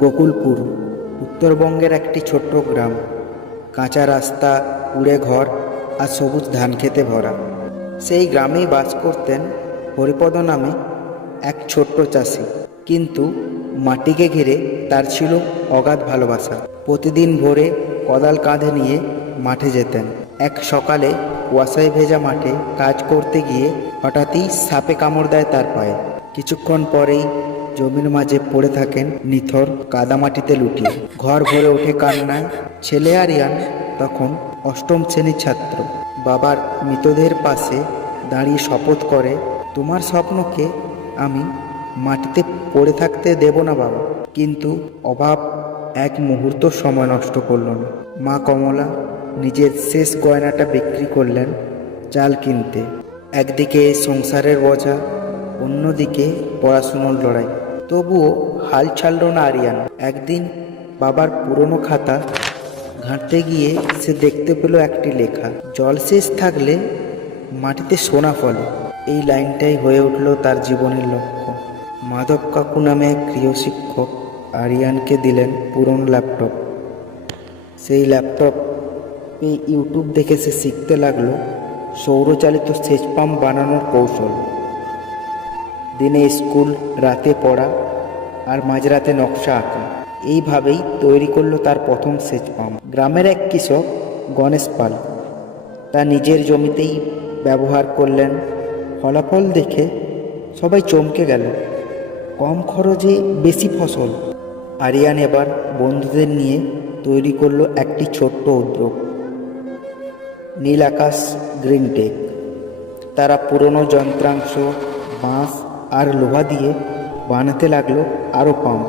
গোকুলপুর, উত্তরবঙ্গের একটি ছোট্ট গ্রাম। কাঁচা রাস্তা কুড়ে ঘর আর সবুজ ধান খেতে ভরা। সেই গ্রামেই বাস করতেন হরিপদ নামে এক ছোট্ট চাষি। কিন্তু মাটিকে ঘিরে তার ছিল অগাধ ভালোবাসা। প্রতিদিন ভোরে কোদাল কাঁধে নিয়ে মাঠে যেতেন। এক সকালে কুয়াশায় ভেজা মাঠে কাজ করতে গিয়ে হঠাৎই সাপে কামড় দেয় তার পায়ে। কিছুক্ষণ পরেই জমির মাঝে পড়ে থাকেন নিথর কাদামাটিতে লুটিয়ে। ঘর ভরে ওঠে কান্নায়। ছেলে আরিয়ান তখন অষ্টম শ্রেণির ছাত্র। বাবার মৃতদের পাশে দাঁড়িয়ে শপথ করে, তোমার স্বপ্নকে আমি মাটিতে পড়ে থাকতে দেব না বাবা। কিন্তু অভাব এক মুহূর্ত সময় নষ্ট করল না। মা কমলা নিজের শেষ গয়নাটা বিক্রি করলেন চাল কিনতে। একদিকে সংসারের বোঝা অন্যদিকে পড়াশুনোর লড়াই। তবুও হাল ছাড়ল না আরিয়ান। একদিন বাবার পুরনো খাতা ঘাঁটতে গিয়ে সে দেখতে পেল একটি লেখা। জল শেষ থাকলে মাটিতে সোনা ফলে। এই লাইনটাই হয়ে উঠল তার জীবনের লক্ষ্য। মাধব কাকু নামে এক গৃহশিক্ষক আরিয়ানকে দিলেন পুরনো ল্যাপটপ। সেই ল্যাপটপ ইউটিউব দেখে সে শিখতে লাগল সৌরচালিত সেচ পাম্প বানানোর কৌশল। দিনে স্কুল, রাতে পড়া আর মাঝরাতে নকশা আঁকা। এইভাবেই তৈরি করল তার প্রথম সেচ পাম্প। গ্রামের এক কৃষক, গণেশ পাল তা নিজের জমিতেই ব্যবহার করলেন। ফলাফল দেখে সবাই চমকে গেল। কম খরচে বেশি ফসল। আরিয়ান এবার বন্ধুদের নিয়ে তৈরি করল একটি ছোট্ট উদ্যোগ। Neel Akash, green tech. তারা পুরনো যন্ত্রাংশ, বাঁশ আর লোহা দিয়ে বানাতে লাগল আরও পাম্প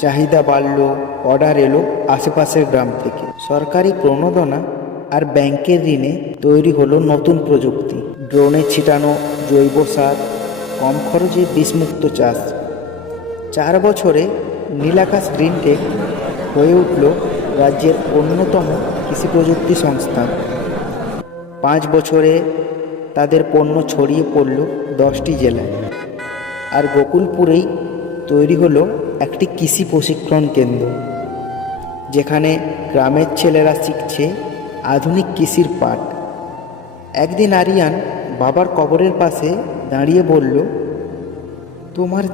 চাহিদা বাড়লো, অর্ডার এলো আশেপাশের গ্রাম থেকে। সরকারি প্রণোদনা আর ব্যাংকের ঋণে তৈরি হলো নতুন প্রযুক্তি। ড্রোনে ছিটানো জৈব সার, কম খরচে বিষমুক্ত চাষ। চার বছরে নীলাকাশ গ্রিন টেক হয়ে উঠল রাজ্যের অন্যতম কৃষি প্রযুক্তি সংস্থা। পাঁচ বছরে তাদের পণ্য ছড়িয়ে পড়ল দশটি জেলায়। আর গোকুলপুরেই তৈরি হলো একটি কৃষি প্রশিক্ষণ কেন্দ্র, যেখানে গ্রামের ছেলেরা শিখছে আধুনিক কৃষির পাঠ। একদিন আরিয়ান বাবার কবরের পাশে দাঁড়িয়ে বলল, তোমার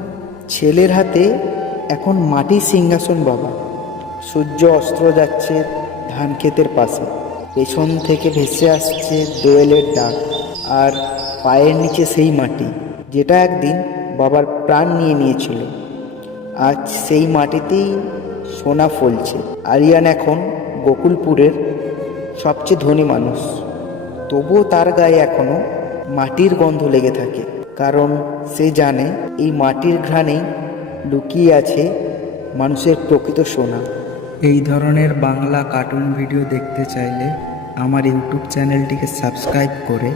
ছেলের হাতে এখন মাটির সিংহাসন বাবা। সূর্য অস্ত্র যাচ্ছে ধান ক্ষেতের পাশে। পেছন থেকে ভেসে আসছে দোয়েলের ডাক, আর পায়ের নিচে সেই মাটি, যেটা একদিন বাবার প্রাণ নিয়ে নিয়েছিল। আজ সেই মাটিতেই সোনা ফলছে। আরিয়ান এখন গোকুলপুরের সবচেয়ে ধনী মানুষ। তবুও তার গায়ে এখনও মাটির গন্ধ লেগে থাকে। কারণ সে জানে এই মাটির ঘ্রাণেই লুকিয়ে আছে মানুষের প্রকৃত সোনা। এই ধরনের বাংলা কার্টুন ভিডিও দেখতে চাইলে আমার ইউটিউব চ্যানেলটিকে সাবস্ক্রাইব করে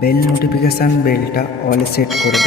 বেল নোটিফিকেশান বেলটা অলে সেট করে